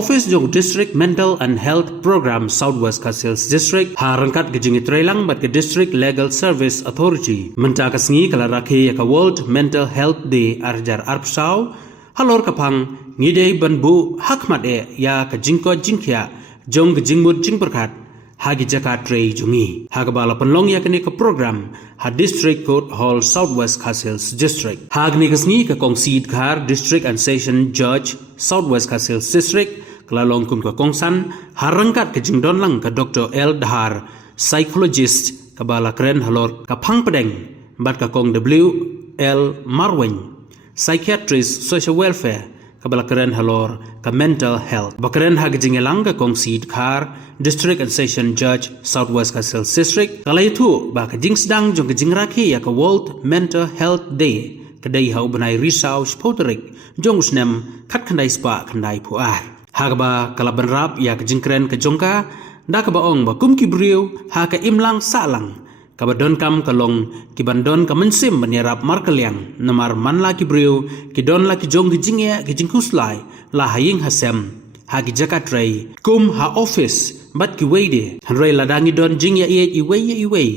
office jong district mental and health program Southwest Sales District harangkat gejingi trailang bat ke district legal service authority menta kasngi kala rakhe ka World Mental Health Day arjar arpsau halor kapang ngidei banbu hakmat ya ka jingko jingkya jong gejingmut jingperkat hagi jaka trei jungi hagabala penlong yakni ka program ha district court hall Southwest Sales District hagni kasngi ka kongsid khar district and session judge Southwest Sales District kelalong kun ka kongsan harangkat ke jingdon lang ka Dr. L Dahar psychologist kabala keren halor ka phang pedeng bat ka kong W L Marweng psychiatrist social welfare kabala keren halor ka mental health bakeren hagijingelang ka kongsid khar district and session judge Southwest Sales District kala itu ba ka jingsedang jong ka jingraki ya ka World Mental Health Day kadai hau benai risau spoterik jong usnem kat kandai spa kandai puar hagba kala benrap ya ka jingkren ka jongka da ka baong ba kum kibriu ha ka imlang salang kabadon kam kalong kibandon ka mensim menyerap markeliang namar manla kibriu kidon la kijong kijingya kijingkuslai la haying hasem hagi jakatrei kum ha office bat ki weide hanrei ladangi don jingya iwei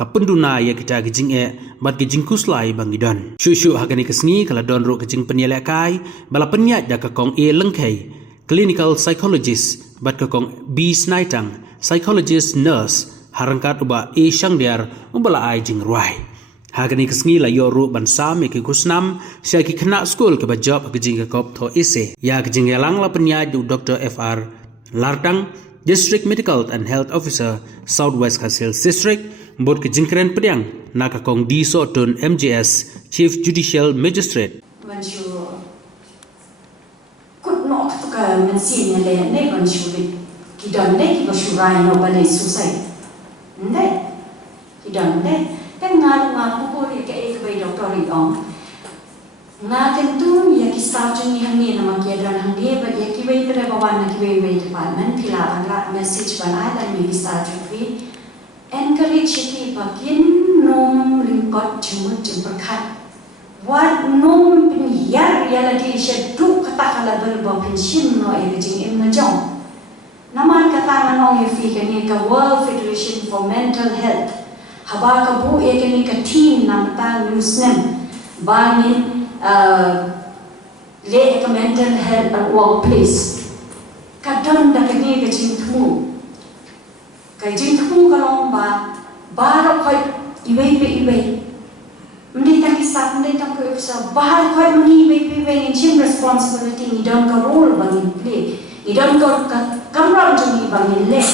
kapenduna ya kita kijing bat kijing kuslai bangidon shushu hagani kesngi kala don ro kijing penyelekai bala penyat da ka kong lengkai clinical psychologist bat ka kong B snaitang psychologist nurse harangkat uba syangdiar umbala ai jing ruai hagani kesngi la yoru bansam ke kusnam syaki kena school ke bajab ke jing kop tho ise ya ke jing yalang la penyat Dr. FR Lardang District Medical and Health Officer Southwest Sales District bot ke jingkren pediang naka kong di sotun MJS Chief Judicial Magistrate Manshu could not to go and see ne ne manshu ki don ne ki manshu rai no bale susai ne ki don ne ten nga ko ri ke ek bai doctor ri on nga tentu ya ki starting ni hangi na makiadran hangi ba ya ki bai tere bawan na ki bai department pila angla message banai dan mi starting fi encourage ki bakin nom lingkot jumut jemperkat wat nom pinyar reality syeduk kata kala berba pension no e jing im na jong naman kata manong ye fi kani ka World Federation for Mental Health haba ka bu e kani ka team nam ta muslim bangin le ka mental health at workplace kadang da kani ka jing thu ka jing thu ka long ba ro khoi iwei Mending tak kisah, mending tak kisah. Bahar kau meni iwei jing responsibility ni dalam ka role bangin play, ni dalam ka kamera jumi bangin le.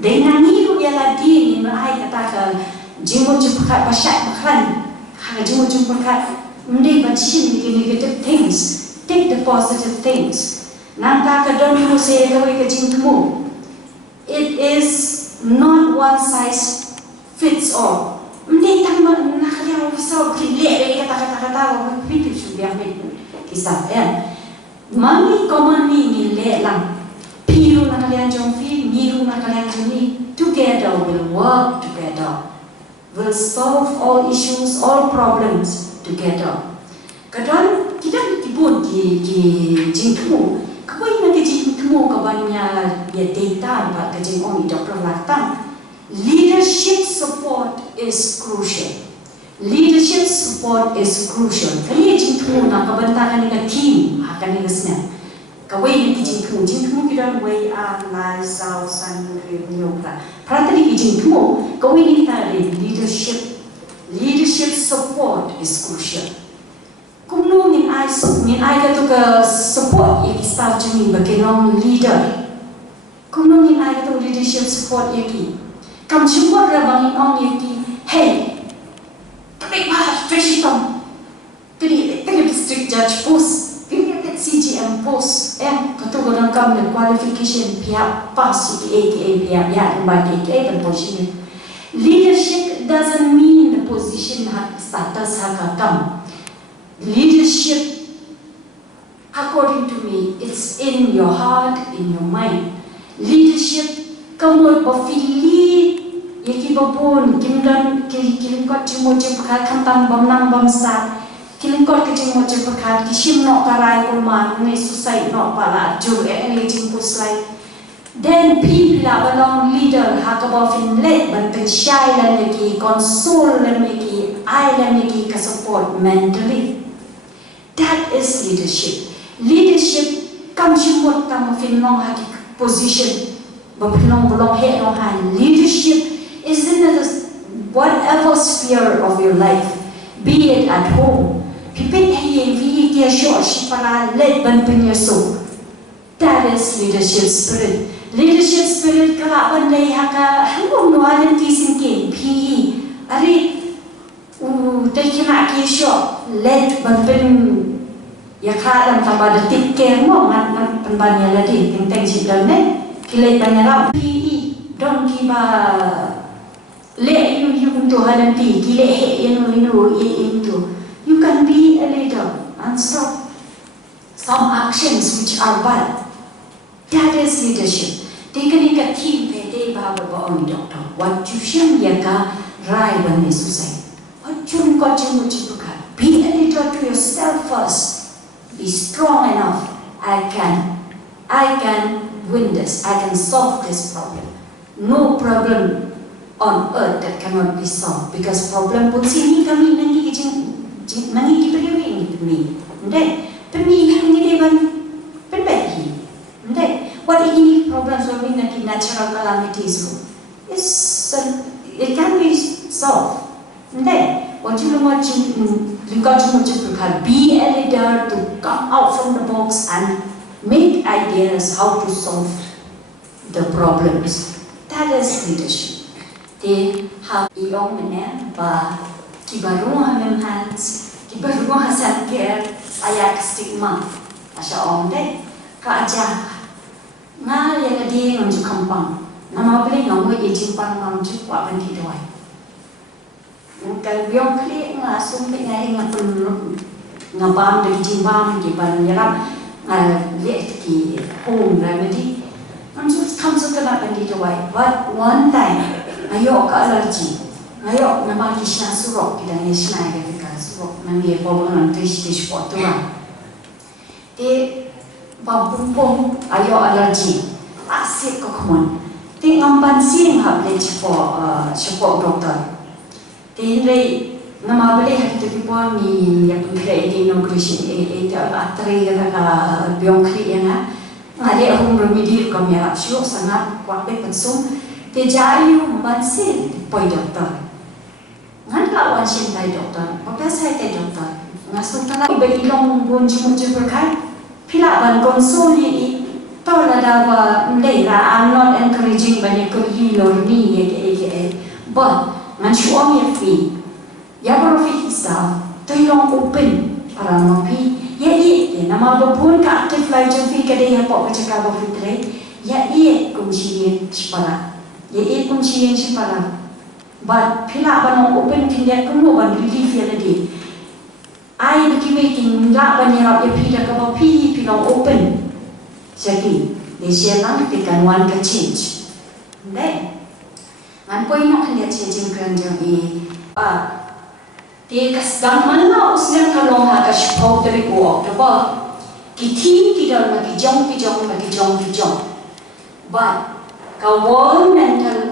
Dengan ni lu ialah di ni mai kata ka jimu jumpa pasyak bakhan, ha jimu jumpa mending bacin negative things, take the positive things. Nanta ka don mu se gawe ka jingmu. It is not one size fits all. Mending tak nakaliang officer kile kata pintu sudah kisah ya. Mami komani ni le lang. Piru nakaliang jongfi, miru nakaliang joni. Together will work together. Will solve all issues, all problems together. Kadang kita dibun ki jingtu. Kau ingat ki jingtu kabannya ya data ba kajing oni Dr. Latang. Leadership support is crucial. Leadership support is crucial. Kali jingtu na kabantakan ni team akan ni kesnya. Kawai ni jingtu kita way lai sao san nyokra. Pratali jingtu kawai ni kita leadership support is crucial. Kumno min ai ka tu ka support ye ki staff jumi bagenong leader. Kumno min ai ka tu leadership support ye ki kam support ra bangin ong ye ki hey kami bahas presidong kini district judge post kini CGM post katu godang kam le qualification pihak pas CTA pihak bagi kan position. Leadership doesn't mean the position status hakam. Leadership, according to me, it's in your heart, in your mind. Leadership, kamu berfili, yaki babun, kimdan, kilimkat cimo cipakal kantang bamnang bamsat, kilingkot kecing mo cepekat kishim no karai kulman ngai susai no pala jur ele jingpus lai then people balong leader hakabofin let ban pen shy lan lagi console lan lagi I lan lagi ka support mentally. That is leadership kam shimot kam fin long haki position bapilong belong he no han. Leadership is in the whatever sphere of your life, be it at home. Pipit hiye vi kia short shipara let ban penyesu. That is leadership spirit. Leadership spirit kala ban lay haka hangom nualan tisingkin PE. Ari kina kia short let ban pen yakha lam tambah detik care mo ngan penbanya lagi teng sidang ne kilai banyaram PE don't give a let you untuk halanti gile he into you can be a leader and stop some actions which are bad. That is leadership. Taken a team pede baba on doctor what you shim yaka rai ban susai what you got you be a leader to yourself first. Be strong enough. I can win this. I can solve this problem. No problem on earth that cannot be solved because problem pun sini kami nanti nanti dipelihara ini ni. Then pemilih ini dewan perbaiki. Then what ini problems when we nanti natural calamities it can be solved. Then what you want to be a leader to come out from the box and make ideas how to solve the problems. That is leadership. They have iong menen ba kibarunga memhans kibarunga sanker ayak stigma asya onde ka aja nga yang di ngunjuk kampang nama beli ngomong jimpang ngunjuk wa bandi doai kalau biong kli ngasum pengai ngapun ngabam dari jimbam di banyaram lihat ki home remedy ngunjuk kamsu kena bandi doai but one time ayo ka allergy ayo nama kisna surok kita ni snai kita surok nanti problem nanti spot tuan te babupong ayo allergy asik ko kumon te ngampan sing hable support doktor te rei nama beli hati tu pun ni yang create innovation itu atri ka biong kri yang ada home remedy kami arap syuk sangat kuat pensum te jayu mansin poi doktor ngan lawan sintai doktor apa saya te doktor ngasuk tanah ibe ilong bonji muncul berkai pila ban konsoli i tola dawa ndera I'm not encouraging banyak kerjilor ni but ngan suami fi ya baru fi staff to ilong open para mapi ya nama bapun ka aktif lagi fi kadai apa cakap berfitre ya kunci separa ye kunci separa but pila ban open tindak kuno ban relief ya tadi ai motivating la ban ya pi dah ka pi pila open jadi dia lang tekan wan ka change dai ngan poi nak dia change kan jadi dia kasdang mana usnya kalau ha ka shpau dari ko to ba ki team tidak lagi jong but World Mental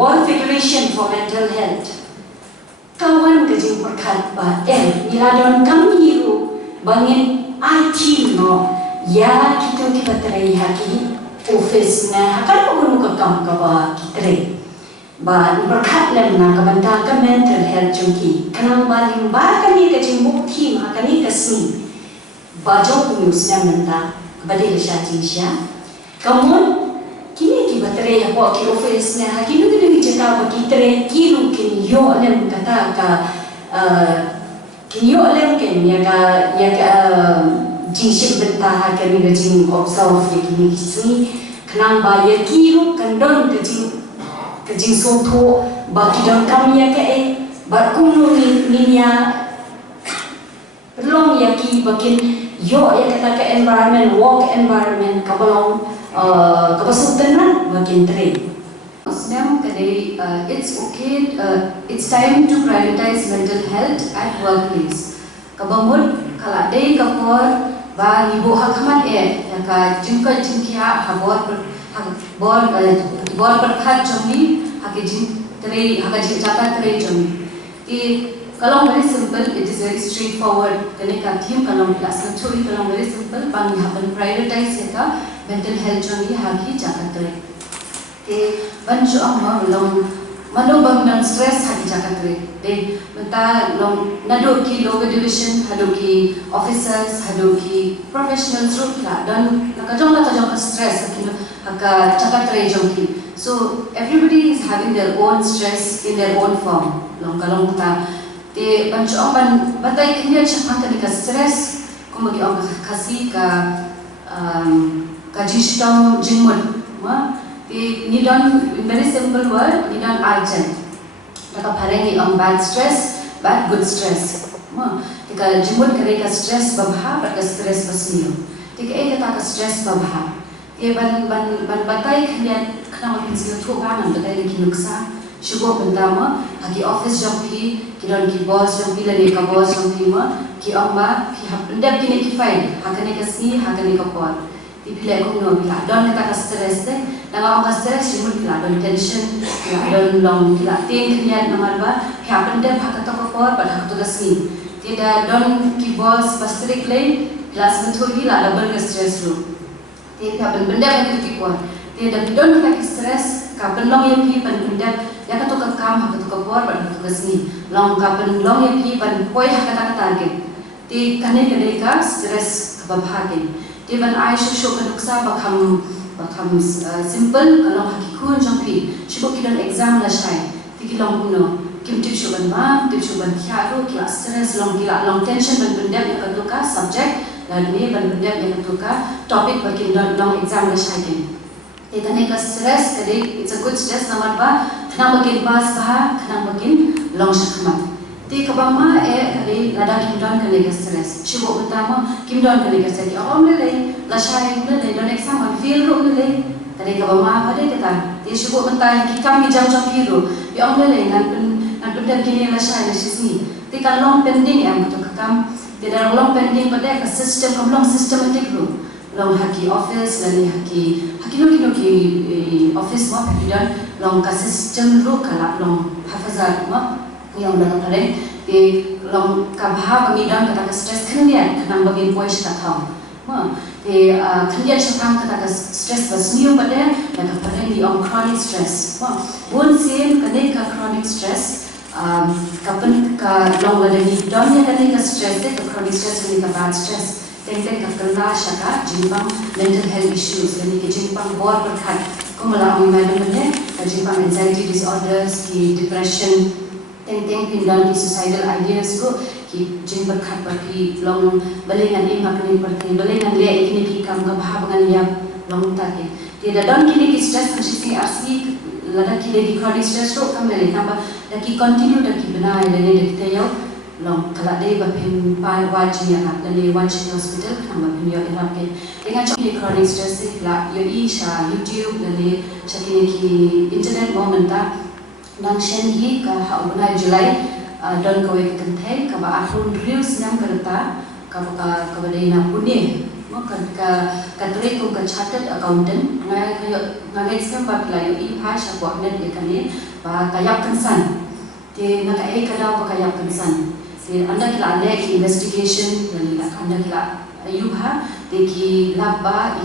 World Federation for Mental Health kawan kejeng perkat ba niladon kami ru bangin IT no ya kita terai haki office na hakan pun muka kam ka ba kitre ba perkat lem na kabanta ka mental health jungki kanang baling ba kami kejeng bukti hakani kasni ba job news na menta kabadil siya jinsya kamu kini ki baterai apa ki office na kini tu dengan cakap bagi baterai kini kini yo lem kata ka kini yo lem kini ya ka jinsip bentah kini kejing observe kini kisi kenang bayar kini kandon kejing soto bagi dalam kami ya ka bakunu ni ya long ya ki bakin yo ya kata ka environment work environment kabalong kapasudanan bagian trade. Sedang today it's okay. It's time to prioritize mental health at workplace. Kabamut kalau day kapor ba ibu hakaman ka jingka jingkia habor bor berkat jami hakijin tere hakajin jata tere jami. Kalau very simple, it is very straightforward. Kene ka theme kalau class chori kalau very simple, pang happen prioritize ka mental health jami haki jata tere. Banjo amma long manobang dan stress hati jakat re. Menta long nado ki lower division, hado ki officers, hado ki professionals rukla dan nakajong ka stress haka jakat re jongki. So everybody is having their own stress in their own form. Long kalong ta te banjo amban batay kanya chapang ka stress kumagi ang kasi ka jishtam jingmod ma. Ni don in very simple word, ni don urgent. Taka pharengi on bad stress, bad good stress. Tika jimut kare ka stress babha, but ka stress basniyo. Tika taka stress babha. Ban batay kanya makin sila tuwa man batay lagi nuksa. Shubo bendama haki office jompi, ki don ki boss jompi lani ka boss jompi ki amma ki hapendap kini ki file, hakane ka si, hakane ka por. Dipilih aku no bila don kita ka stress deh, nang ka stress jimut bila don tension, bila don long bila ting kenya namar ba, hapendap hakato ka por, but hakato ka si. Tidak don ki boss pastrik lay, bila sebentul bila double ka stress lu. Tidak benda benda ki por. Tidak don kita ki stress, ka penlong yang ki benda ya ka to ka kam hakato ka por, but hakato ka si. Long ka penlong yang ki ban poi hakata ka target. Ti kane ka stress ka babhagen. Even I should nuksa bakam simple kalau hakikun jampi shibok kidan exam la shai tikilong kuno kim tip shuban ma tip shuban kharu kila stress long tension ban bendam yang katuka subject dan ni ban bendam yang katuka topic bakin long exam la shai kin itane ka stress kade it's a good stress namar ba khnang bakin pas ba khnang bakin long shakmat Ti kabama kali ladang kimdon kali ka stress. Shibo utama kimdon kali ka stress. Om lele, lashay lele, don exam feel ro lele. Kali kabama pada kita. Ti shibo mentai kikam jam hero. Om lele nan pendan kini lashay lasisi. Ti kalong pending yang betul kakam. Ti dalam long pending pada ka system kamlong systematic ro. Long haki office lani haki lo ki office mo pedidan long ka system ro kala long hafazat mo. Yang dalam kalian di long kabha pemidang kata stress kendian kenang bagi voice kata di kendian sepang kata stress basniu pada dan kalian di chronic stress bun sih kene ka chronic stress kapan ka long ada ni don ya kene ka stress ke chronic stress ni ka bad stress teng ka kena syaka jimbang mental health issues ni ke jimbang bor berkat kumala ang madam ne ka jimbang anxiety disorders ki depression teng pindan ki suicidal ideas ko ki jing berkat bagi long balengan ni makni perti balengan le ikini ki kam ka bhabangan ya long take tidak don kini ki stress kan sisi arsi lada ki le chronic stress ro kam le tamba da ki continue da ki bina le dekte yo long kala dei ba pin pa waji ya ka le waji hospital kam ba pin yo irap ke dengan ki chronic stress la yo isha youtube le chakini ki internet momenta nang shen hi ka haubna Julai don kowe kenthe ka ba afun reels nam karta ka badena pune mo ka tre ko ka chartered accountant ngai sem ba playo I bhasha ko net de kane ba kayap kansan te na ka daw ba kayap kansan te anda kila le investigation yani anda kila ayubha te ki labba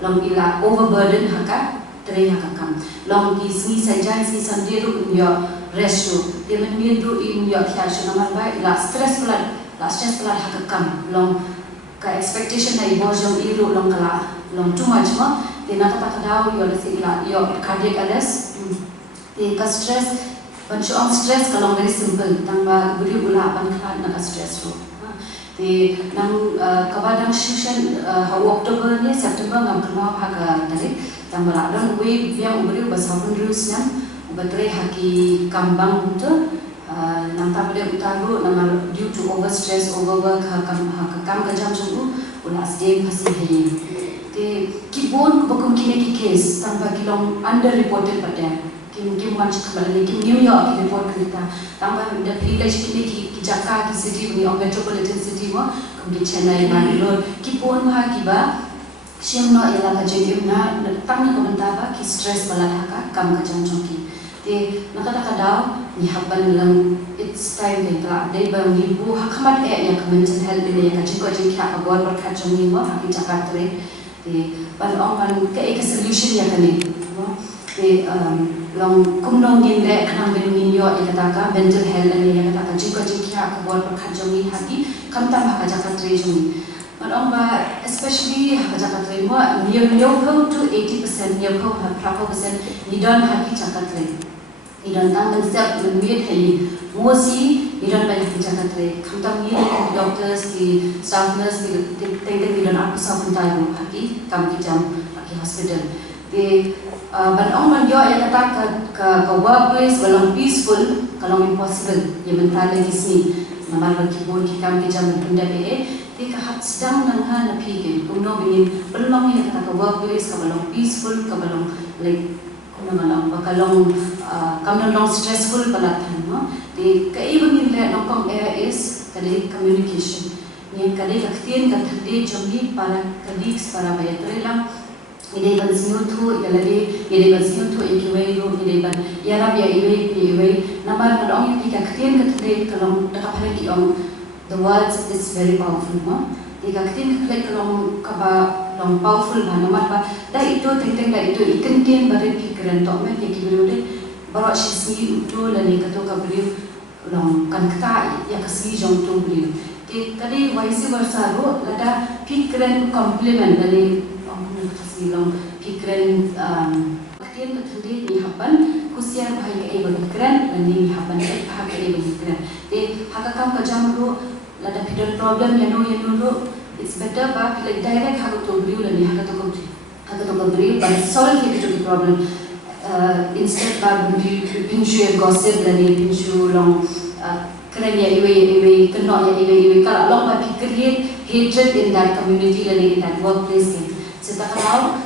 long ila overburden haka tre hakam long ki si sajan si sandiru in your ratio demen miru in your cash namar ba la stress blood hakam long ka expectation na ibojong iru long kala long too much ma de na ta daw yo le sila yo cardiac arrest de ka stress bunch of stress ka long very simple tamba buri bula ban khan na ka stress ro de nang kabadang session ha October ni September ngam kema bhaga tarik tambah don we yang uberi basahun terus yang ubatre haki kambang itu nampak pada utaru nama due to overstress overwork hakam kejam sungguh ulah sedih masih hari te kibon kebakum kini ki case tanpa kilong underreported pada kim wan kembali kim New York report kita tambah the village ki Jakarta ki city ni metropolitan city mo ki Chennai Bangalore ki pon ha ki ba shim no ela ka je na tang na komenta ba ki stress bala ka kam ka jang ki te nakata daw ni haban lang it's time de ka de ba ni bu hakamat ya mental health ni ka jiko jing kya ka bor ka jang ni mo ha ki Jakarta re te ban ong ban ka ek solution ya ka ni mo te long kumnong gin le kanang ben min yo ikata ka mental health ni ya ka jiko jing kya ka bor ka jang ni ha ki kam ta ha ka Jakarta re jong Madam, especially Jakarta, near to 80%, near to 100%, you don't have to Jakarta. You don't have to step the meat hay. Mostly, you don't have to Jakarta. Come down here, the doctors, the staff nurse, they don't have to suffer time. Haki, come to jam, haki hospital. They, but when you are at a workplace, well, peaceful, kalau impossible. You mentally disni. Nama lagi pun kita jam benda Tika hat sedang nangha na pigin kung no bingin belong ya kata workplace kabalong peaceful kabalong like kung naman bakalong kabalong stressful palatan no di kaibang nila ng kong is kadi communication ni kadi kaktin katdi jomhi para kadiks para bayatre lang Idai ban sinutu yalade idai ban sinutu ikiway ro idai ban yarab ya iway namar kadong tika kaktin katdi kalong nakapalagi the words is very powerful ma dikaktin like long kaba long powerful banamat ba da itu teng da itu ikentin bare pikiran to me kibiru de baro sisi to lani kato kabiru long kan kta ya kasi jong to biru te kadi vice versa ro lada pikiran complement lani ong kasi long pikiran kaktin katndi ni hapan kusiar bahai ka eba pikiran lani hapan bahai ka eba pikiran te hakakam ka jamru Lada pidon problem ya no it's better ba like direct hago to briu la ni hago to briu but solve it to the problem instead ba pinshu gossip la ni pinshu long keren ya iwe kena ya iwe kala long ba create hatred in that community la ni in that workplace so kalau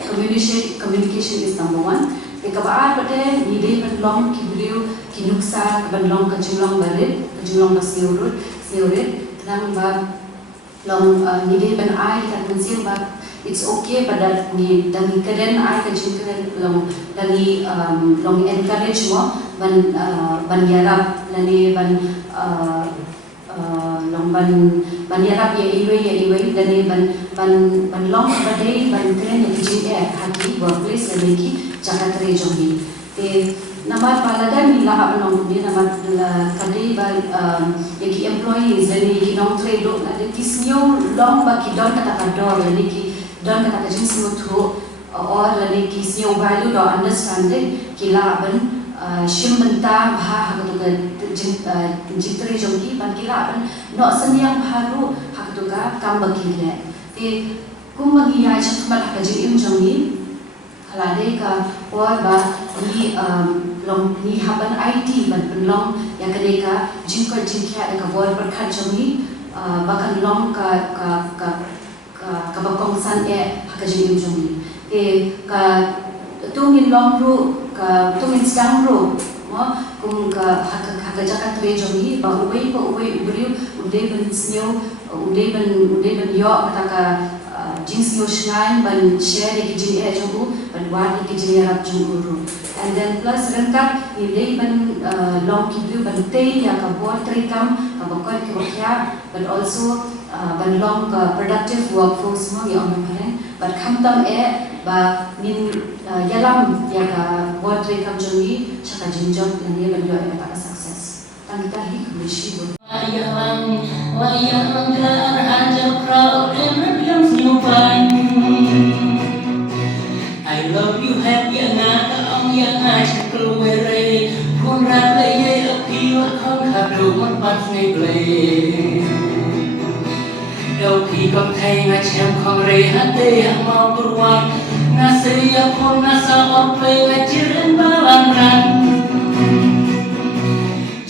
communication is number one Ikabaar pada ni day long ki briu ki nuksa ban long ka jumlong barit ba siurut nang ba long ni ban ai kan mensil ba it's okay pada ni dan keren ai kan keren long dari long encourage mo ban yarap lani ban long ban yarap ya iwe dan ban long badai ban keren ya kijing hati workplace lani ki Jakarta region ni te Namar palada nila anong ni namar kadai ba yaki employees lani ki nong trade do na kisnyo long ba ki don kata kador lani ki don kata kajin simutu or lani ki snyo value do understanding ki la ban shimmenta bha hagatu ka jitre jongki ban ki la ban no sanyang bharu hagatu ka kambaki le te kumagi ya chakmal hakajin imjongi Halade ka or ba ni long ni haban IT ban long ya kadeka jingko jingkya ka bor perkhat jomi bakan long ka bakong san hakajin jomi ka tungin long ru ka tungin stang ru mo kung ka hakajakat re jomi ba uway ubri uday ban snyo uday ban yo kata jins yo shnine ban share ki jin jomu ban wadi ki jin yarap jumuru and then plus rengkat ni ban long ki ban te ya ka bor trikam ka bakor ki bakya but also ban long productive workforce mo ya on pare but khamtam ba nin yalam ya ka bor trikam jomi chaka jinjot ni ban yo ka success tangita hi kushi bo wayang ka arhajal crowd and yang sinupan I love you happy nga kaong yang hai chakluwere kun rat le ye appeal khong khadu man pat ngai ple đâu khi con thấy nga chem khong re hate mau purwan nga se ya phon nga sa on ple nga chiren balan ran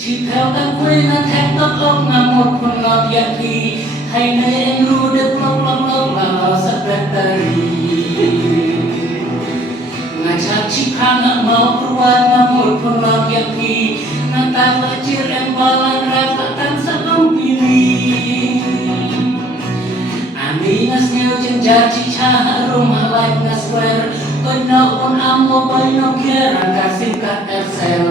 chỉ theo các quê nga thép tóc lóc nga một con ngọt ya khi hay nay em ru được lóc là sắc đẹp tari Ngachak chikha na mau purwan na mul malang ratakan sakong pilih Ani ngasnya jenjar cica rumah lain ngaswer Kono pun amo banyak kira kasih kat Excel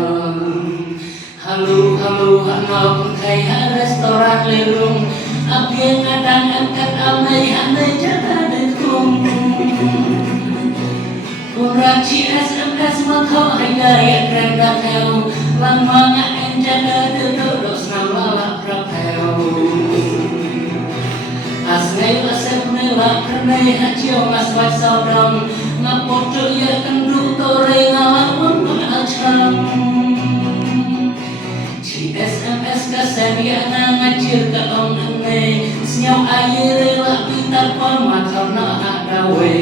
Halo halo hano pun kaya restoran lerung Abi ngadang angkat amai hanai jaga dekung Kuraci SMS matau hai gaya keren dateu Lang mga enjaga duduk senang lalak rapeu Asnai lasep nela kernai hacio mas wai saudong Ngapot ya kendu tore ngalak untuk acam SMS kasen ya ngajir ke om nene Senyau air rela pintar pamat karena agawe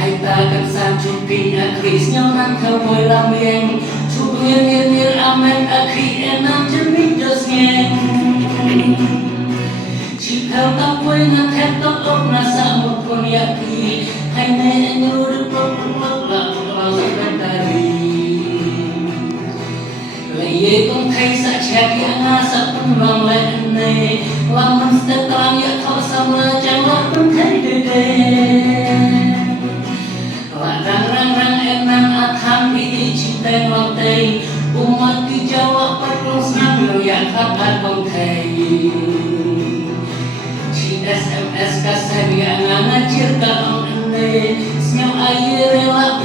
Hai takkan sanjupin akris nyonan kawai lameng Cukup ngir amen akri enak jernih dosnya Cikau kapoy ngatet tokok nasa mukun yaki Hai ne nyuruh peluk lah sampai tadi Leye kong thay sa chek ya ngasa pun long len ne Laman setelang ya kau sama jawab pun thay dede Rang enang atham iti cinteng lote Umat di Jawa perlu senang yang kapan kong thay SMS kasen yang ngajir ka ong ene Senyum air rela